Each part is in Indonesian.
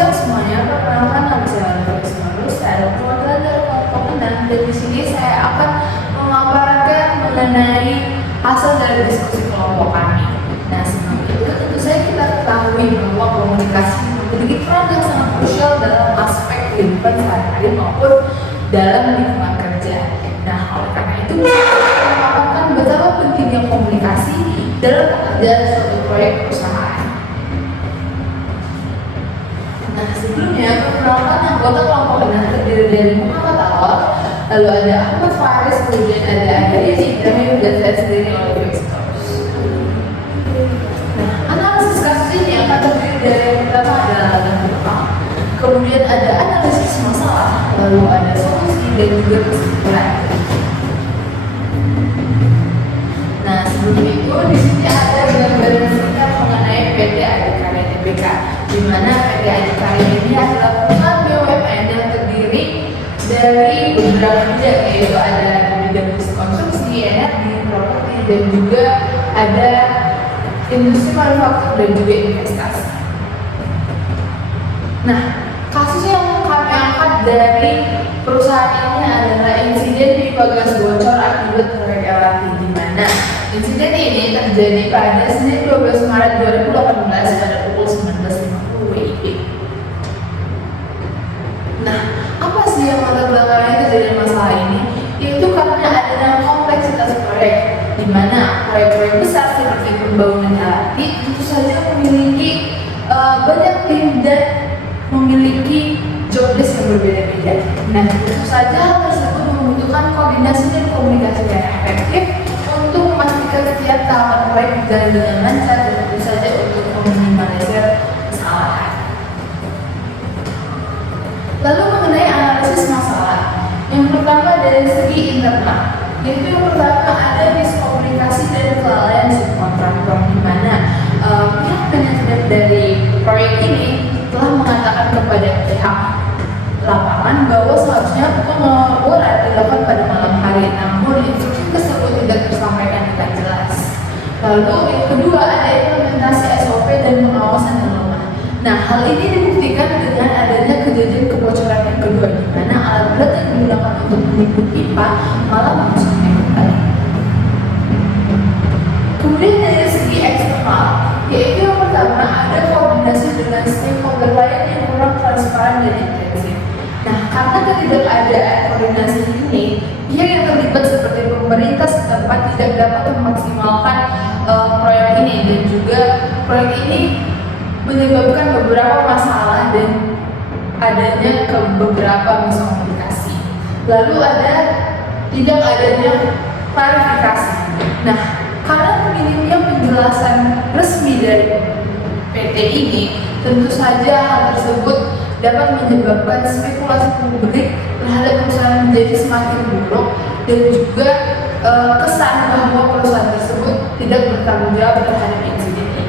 siang semuanya, perkenalkan nama saya Felix Marus, saya adalah perwakilan dari kelompok 6 dan di sini saya akan memaparkan mengenai hasil dari diskusi kelompok kami. Nah, sebelum itu tentu saja kita ketahui bahwa komunikasi memiliki peran yang sangat krusial dalam aspek kehidupan sehari-hari maupun dalam lingkungan kerja. Nah, oleh karena itu saya memaparkan betapa pentingnya komunikasi dalam pekerjaan suatu proyek perusahaan. Nah, sebelumnya perkenalkan anggota kelompok 6 terdiri dari Muhammad Awal, lalu ada Ahmad Faris, kemudian ada Andrea Ibrahim dan saya sendiri Oliver Stokes. Nah, analisis kasus ini akan terdiri dari yang pertama adalah latar belakang, kemudian ada analisis masalah, lalu ada solusi dan juga kesimpulan. Nah, sebelum itu di sini ada gambaran singkat mengenai PT Adikarya Tbk, di mana PT Adikarya ini adalah perusahaan BUMN yang terdiri dari beberapa bidang, yaitu ada bidang konstruksi, energi, properti, dan juga ada industri manufaktur dan juga investasi. Nah, kasus yang kami angkat dari perusahaan ini adalah insiden pipa gas bocor akibat proyek LRT, di mana insiden ini terjadi pada Senin 12 Maret 2018 pada pukul 19.50 WIB. Nah, apa sih yang latar belakangnya terjadi masalah ini? Yaitu karena adanya kompleksitas proyek, di mana proyek-proyek besar seperti pembangunan LRT tentu saja memiliki banyak tim dan memiliki job desk yang berbeda-beda. Nah, tentu saja hal tersebut membutuhkan koordinasi dan komunikasi yang efektif untuk memastikan setiap tahapan proyek berjalan dengan lancar dan tentu saja untuk meminimalisir kesalahan. Lalu mengenai analisis masalah, yang pertama dari segi internal, yaitu yang pertama ada miskomunikasi dan kelalaian subkontraktor, di mana pihak manajemen dari proyek ini telah mengatakan kepada pihak lapangan bahwa seharusnya pengoboran dilakukan pada malam hari, namun instruksi tersebut tidak tersampaikan dengan jelas. Lalu yang kedua ada implementasi SOP dan pengawasan yang lemah. Nah, hal ini dibuktikan dengan adanya kejadian kebocoran yang kedua, di mana alat berat yang digunakan untuk menimbun pipa malah merusaknya kembali. Kemudian dari segi eksternal, yaitu yang pertama ada koordinasi dengan stakeholder lain yang kurang transparan dan intensif. Nah, karena ketidakadaan koordinasi ini, pihak yang terlibat seperti pemerintah setempat tidak dapat memaksimalkan proyek ini, dan juga proyek ini menyebabkan beberapa masalah dan adanya beberapa miskomunikasi. Lalu ada tidak adanya klarifikasi. Nah, karena minimnya penjelasan resmi dari PT ini, tentu saja hal tersebut dapat menyebabkan spekulasi publik terhadap perusahaan menjadi semakin buruk dan juga kesan bahwa perusahaan tersebut tidak bertanggung jawab terhadap insiden ini.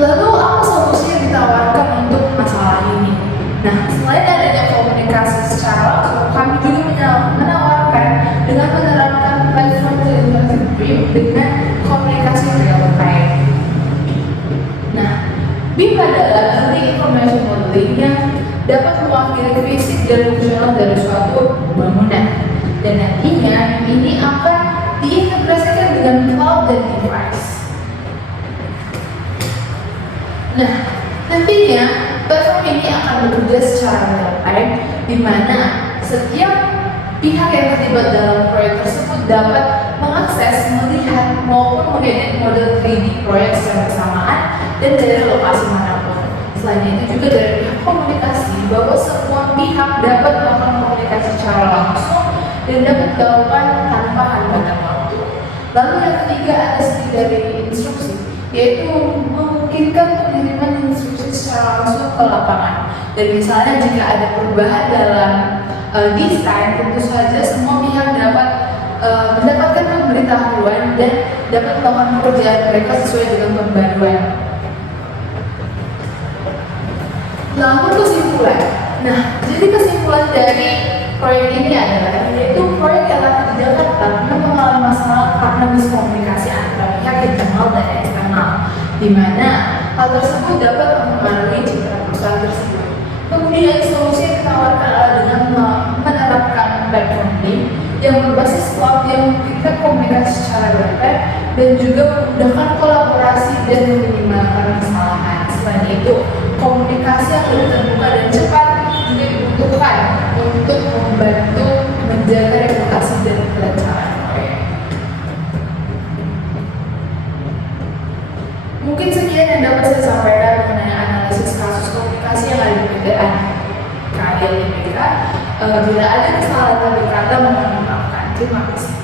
Lalu apa solusi yang ditawarkan untuk masalah ini? Nah, selain adanya komunikasi secara langsung, kami juga menawarkan dengan menerapkan platform telemetry BIM dengan komunikasi real time. Nah, BIM adalah early information modeling yang dapat mewakili fisik dan fungsional dari suatu bangunan, dan nantinya ini akan diintegrasikan dengan cloud dan device. Nah, nantinya platform ini akan bekerja secara real time, di mana setiap pihak yang terlibat dalam proyek tersebut dapat mengakses, melihat maupun mengedit model 3D proyek secara bersamaan dan dari lokasi manapun. Selain itu juga dari pihak komunikasi, bahwa semua pihak dapat melakukan komunikasi secara langsung dan dapat dilakukan tanpa hambatan waktu. Lalu yang ketiga ada segi dari instruksi, yaitu memungkinkan pengiriman instruksi secara langsung ke lapangan. Dan misalnya jika ada perubahan dalam desain, tentu saja semua pihak dapat mendapatkan pemberitahuan dan dapat melakukan pekerjaan mereka sesuai dengan pembaruan. Lalu kesimpulan. Nah, jadi kesimpulan dari proyek ini adalah yaitu proyek LRT di Jakarta mengalami masalah karena miskomunikasi antara pihak internal dan eksternal, di mana Hal tersebut dapat mempengaruhi citra perusahaan tersebut. Kemudian solusi yang ditawarkan adalah dengan menerapkan backgrounding yang berbasis cloud yang memungkinkan komunikasi secara berbagai dan juga memudahkan kolaborasi dan meminimalkan kesalahan. Selain itu, komunikasi yang lebih terbuka dan cepat juga dibutuhkan untuk membantu menjaga reputasi dan kelancaran proyek. Mungkin sekian yang dapat saya sampaikan mengenai analisis kasus komunikasi yang ada di PT KAI. Bila ada kesalahan dari kata, mohon dimaafkan. Terima kasih.